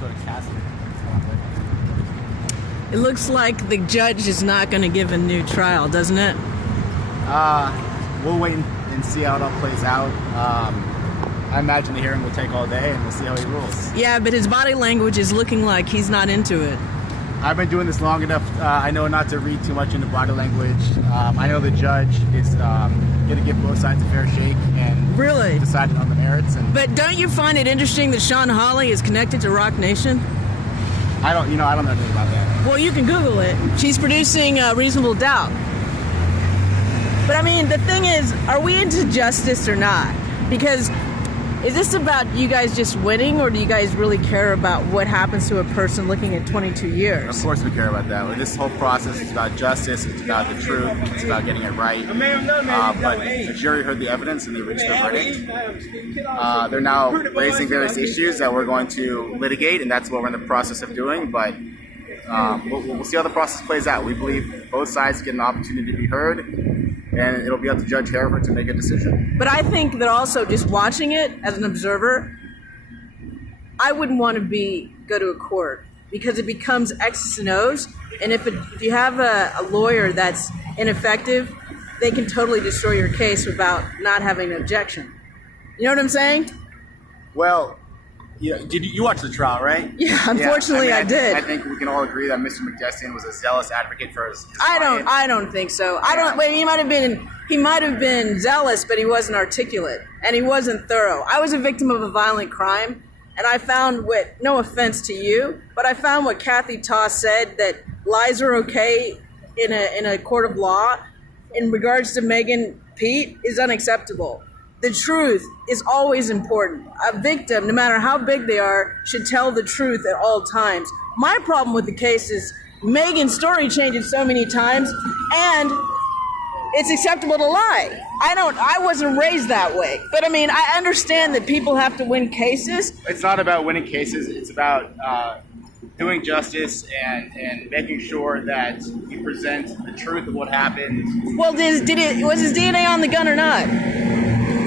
sort of casting. It looks like the judge is not going to give a new trial, doesn't it? We'll wait and see how it all plays out. I imagine the hearing will take all day, and we'll see how he rules. Yeah, but his body language is looking like he's not into it. I've been doing this long enough. I know not to read too much into body language. I know the judge is going to give both sides a fair shake and Really? decide on the merits. But don't you find it interesting that Sean Hawley is connected to Rock Nation? I don't know anything about that. Well, you can Google it. She's producing Reasonable Doubt. But I mean, the thing is, are we into justice or not? Because is this about you guys just winning, or do you guys really care about what happens to a person looking at 22 years? Of course we care about that. This whole process is about justice, it's about the truth, it's about getting it right. But the jury heard the evidence and they reached their verdict. They're now raising various issues that we're going to litigate, and that's what we're in the process of doing. But we'll see how the process plays out. We believe both sides get an opportunity to be heard, and it'll be up to Judge Hereford to make a decision. But I think that also just watching it as an observer, I wouldn't want to go to a court because it becomes X's and O's. And if you have a lawyer that's ineffective, they can totally destroy your case without not having an objection. You know what I'm saying? Well, yeah, did you watch the trial, right? Yeah, unfortunately, I did. I think we can all agree that Mr. McDestian was a zealous advocate for his client. I don't think so. He might have been zealous, but he wasn't articulate and he wasn't thorough. I was a victim of a violent crime, and I found no offense to you, but I found what Kathy Toss said, that lies are okay in a court of law in regards to Megan Pete is unacceptable. The truth is always important. A victim, no matter how big they are, should tell the truth at all times. My problem with the case is Megan's story changes so many times, and it's acceptable to lie. I wasn't raised that way. But I mean, I understand that people have to win cases. It's not about winning cases. It's about doing justice and making sure that you present the truth of what happened. Well, was his DNA on the gun or not?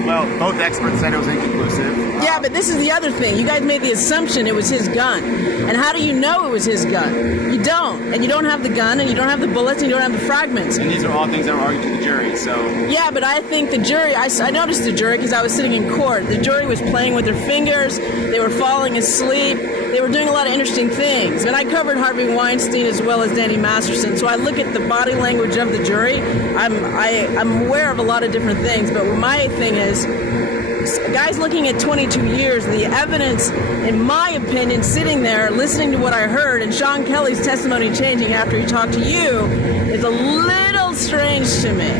Well, both experts said it was inconclusive. Yeah, but this is the other thing. You guys made the assumption it was his gun. And how do you know it was his gun? You don't. And you don't have the gun, and you don't have the bullets, and you don't have the fragments. And these are all things that were argued to the jury, so... Yeah, but I think the jury... I noticed the jury because I was sitting in court. The jury was playing with their fingers. They were falling asleep. They were doing a lot of interesting things. And I covered Harvey Weinstein as well as Danny Masterson, so I look at the body language of the jury. I'm aware of a lot of different things, but my thing is, guys looking at 22 years, the evidence, in my opinion, sitting there listening to what I heard, and Sean Kelly's testimony changing after he talked to you, is a little strange to me.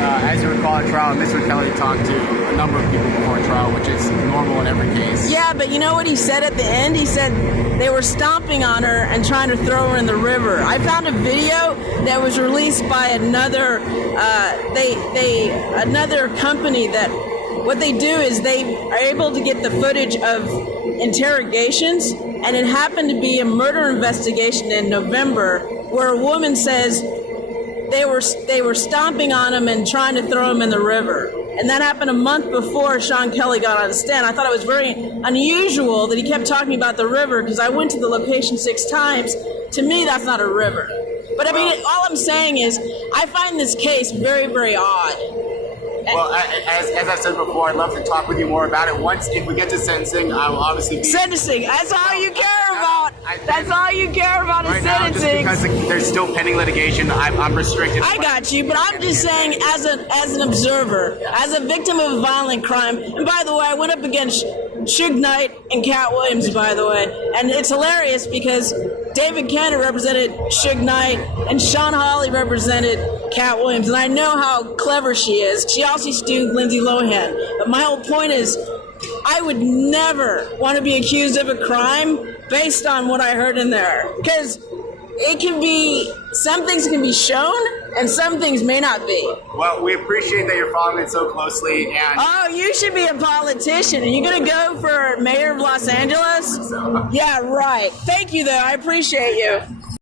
As you recall at trial, Mr. Kelly talked to a number of people before trial, which is normal in every case. Yeah, but you know what he said at the end? He said they were stomping on her and trying to throw her in the river. I found a video that was released by another company that what they do is they are able to get the footage of interrogations, and it happened to be a murder investigation in November where a woman says they were stomping on him and trying to throw him in the river. And that happened a month before Sean Kelly got on the stand. I thought it was very unusual that he kept talking about the river, because I went to the location 6 times. To me, that's not a river. But I mean, all I'm saying is I find this case very, very odd. Well, as I said before, I'd love to talk with you more about it. If we get to sentencing, I will obviously be... Sentencing, that's all you care about. That's all you care about is sentencing. Now, just because there's still pending litigation, I'm restricted. I got you, but I'm just saying, as an observer, as a victim of a violent crime, and by the way, I went up against Suge Knight and Cat Williams, by the way, and it's hilarious because David Cantor represented Suge Knight and Sean Hawley represented Cat Williams, and I know how clever she is. She also used to do Lindsay Lohan. But my whole point is, I would never want to be accused of a crime based on what I heard in there. Because it can be, some things can be shown, and some things may not be. Well, we appreciate that you're following it so closely. And oh, you should be a politician. Are you going to go for mayor of Los Angeles? So. Yeah, right. Thank you, though. I appreciate you.